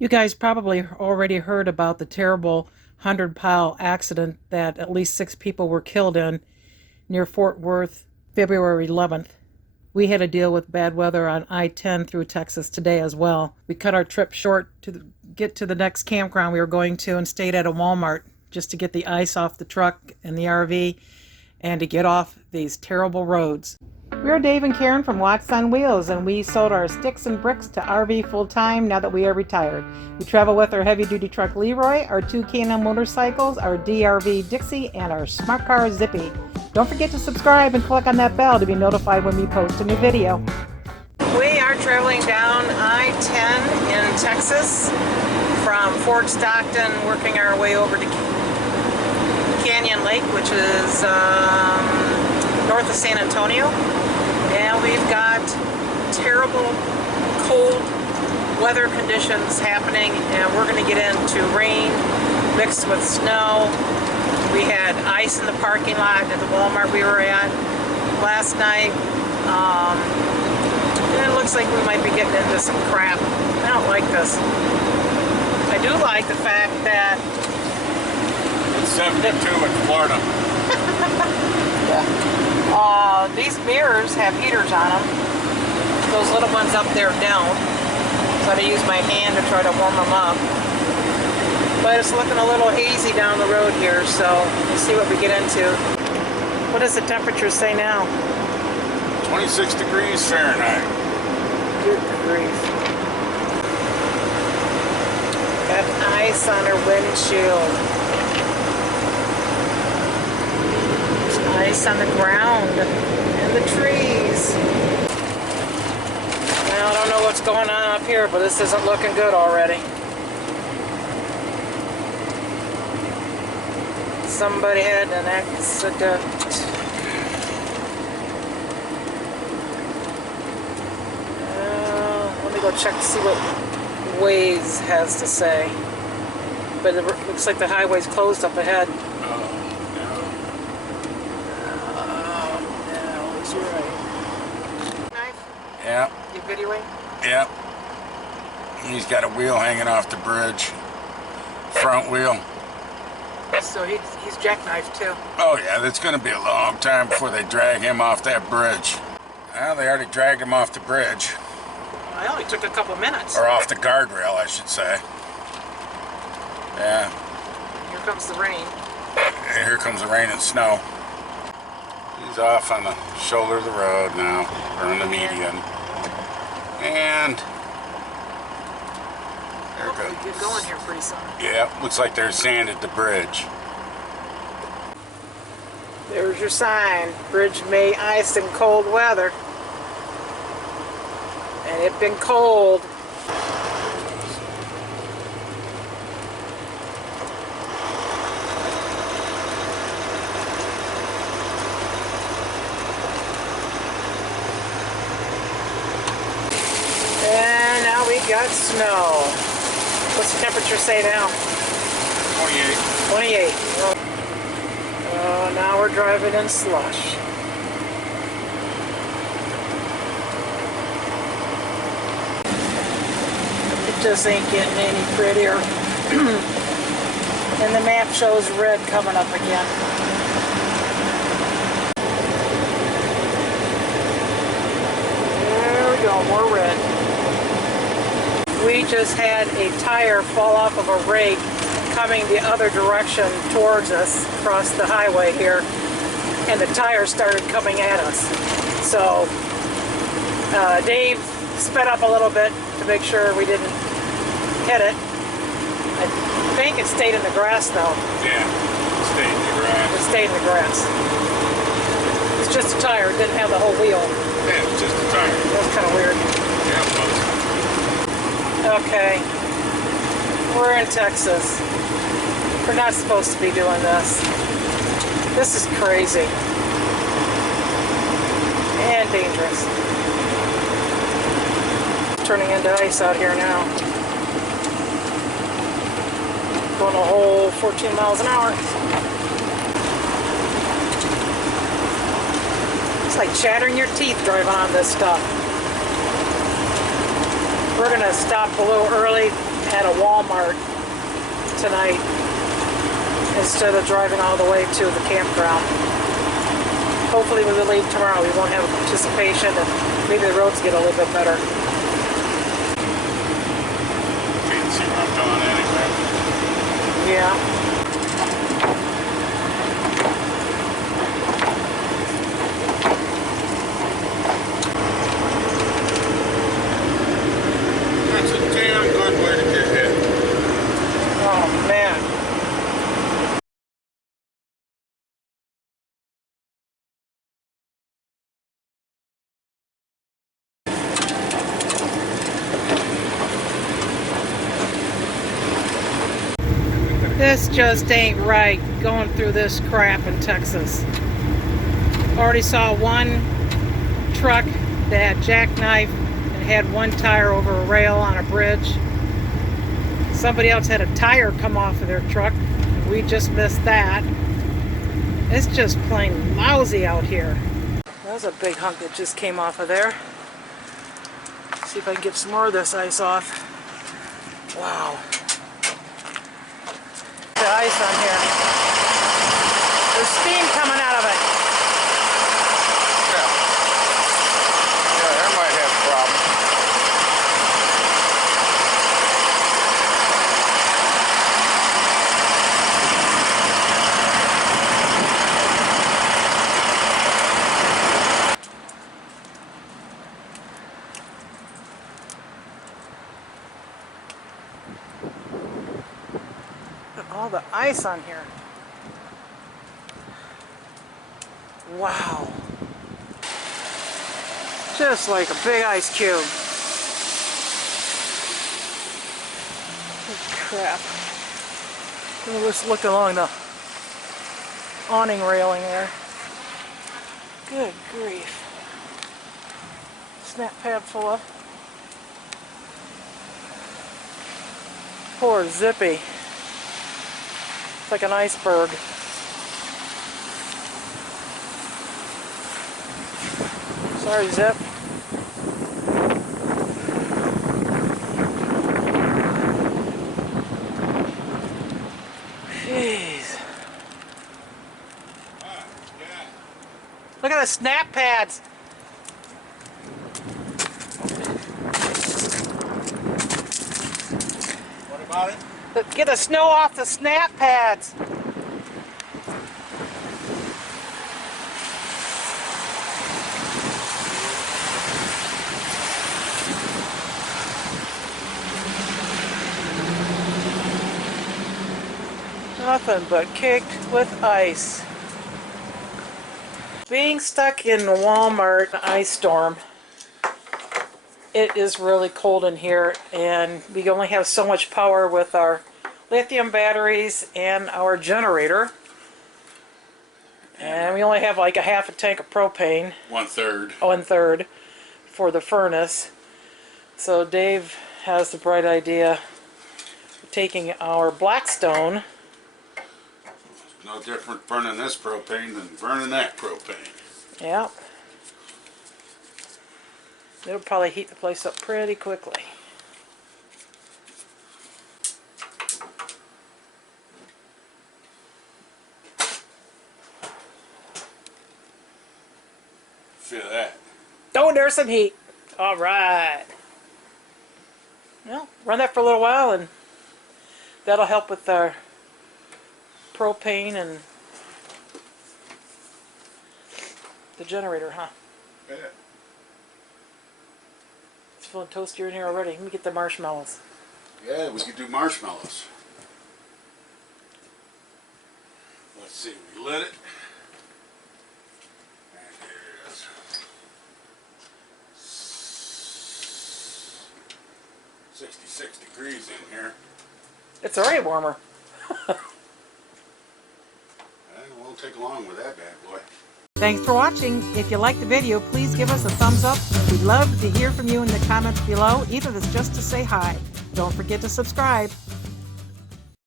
You guys probably already heard about the terrible 100-pile accident that at least 6 people were killed in near Fort Worth, February 11th. We had to deal with bad weather on I-10 through Texas today as well. We cut our trip short to get to the next campground we were going to and stayed at a Walmart just to get the ice off the truck and the RV and to get off these terrible roads. We're Dave and Karen from Watts on Wheels, and we sold our sticks and bricks to RV full-time now that we are retired. We travel with our heavy-duty truck Leroy, our 2 K&M motorcycles, our DRV Dixie, and our smart car Zippy. Don't forget to subscribe and click on that bell to be notified when we post a new video. We are traveling down I-10 in Texas from Fort Stockton, working our way over to Canyon Lake, which is north of San Antonio. And we've got terrible cold weather conditions happening, and we're going to get into rain mixed with snow. We had ice in the parking lot at the Walmart we were at last night. And it looks like we might be getting into some crap. I don't like this. I do like the fact that it's 72 in Florida. Yeah. These mirrors have heaters on them. Those little ones up there don't. So I had to use my hand to try to warm them up. But it's looking a little hazy down the road here, so we'll see what we get into. What does the temperature say now? 26 degrees Fahrenheit. Good grief. Got ice on her windshield. Ice on the ground and the trees. Now, I don't know what's going on up here, but this isn't looking good already. Somebody had an accident. Let me go check to see what Waze has to say. But it looks like the highway's closed up ahead. Yeah. You videoing? Yep. He's got a wheel hanging off the bridge. Front wheel. So he's jackknifed too. Oh yeah, it's going to be a long time before they drag him off that bridge. Well, they already dragged him off the bridge. Well, it only took a couple minutes. Or off the guardrail, I should say. Yeah. Here comes the rain. And here comes the rain and snow. He's off on the shoulder of the road now, or in the median. And there it goes. Get going here pretty soon. Yeah, looks like they're sanded the bridge. There's your sign. Bridge may ice in cold weather. And it's been cold. And now we got snow. What's the temperature say now? 28. 28. Oh, now we're driving in slush. It just ain't getting any prettier. And the map shows red coming up again. There we go, more red. We just had a tire fall off of a rake coming the other direction towards us across the highway here, and the tire started coming at us. So Dave sped up a little bit to make sure we didn't hit it. I think it stayed in the grass though. Yeah, it stayed in the grass. It stayed in the grass. It's just a tire, it didn't have the whole wheel. Yeah, it's just a tire. That was kind of weird. Yeah, it was. Okay, we're in Texas. We're not supposed to be doing this. This is crazy. And dangerous. Turning into ice out here now. Going a whole 14 miles an hour. It's like chattering your teeth driving on this stuff. We're going to stop a little early at a Walmart tonight instead of driving all the way to the campground. Hopefully when we leave tomorrow we won't have a participation and maybe the roads get a little bit better. Can't see where I'm going anyway. Yeah. That's a damn good way to get hit. Oh man. This just ain't right, going through this crap in Texas. Already saw one truck that jackknifed and had one tire over a rail on a bridge. Somebody else had a tire come off of their truck. We just missed that. It's just plain lousy out here. That was a big hunk that just came off of there. See if I can get some more of this ice off. Wow. The ice on here. There's steam coming out of it. Yeah. Yeah, there might have a problem. Look at all the ice on here. Wow. Just like a big ice cube. Holy crap. Let's look along the awning railing there. Good grief. Snap pad full of. Poor Zippy. It's like an iceberg. Sorry, Zip. Jeez. Look at the snap pads. What about it? Get the snow off the snap pads. Nothing but caked with ice. Being stuck in Walmart ice storm, it is really cold in here, and we only have so much power with our lithium batteries and our generator. And we only have like a half a tank of propane. 1/3. 1/3 for the furnace. So Dave has the bright idea of taking our Blackstone. No different burning this propane than burning that propane. Yeah. It'll probably heat the place up pretty quickly. Feel that. Oh, there's some heat. All right. Well, run that for a little while and that'll help with our propane and the generator, huh? Yeah. It's feeling toastier in here already. Let me get the marshmallows. Yeah, we could do marshmallows. Let's see, we lit it. And there it is. 66 degrees in here. It's already warmer. It won't take long with that bad boy. Thanks for watching. If you liked the video, please give us a thumbs up. We'd love to hear from you in the comments below, even if it's just to say hi. Don't forget to subscribe.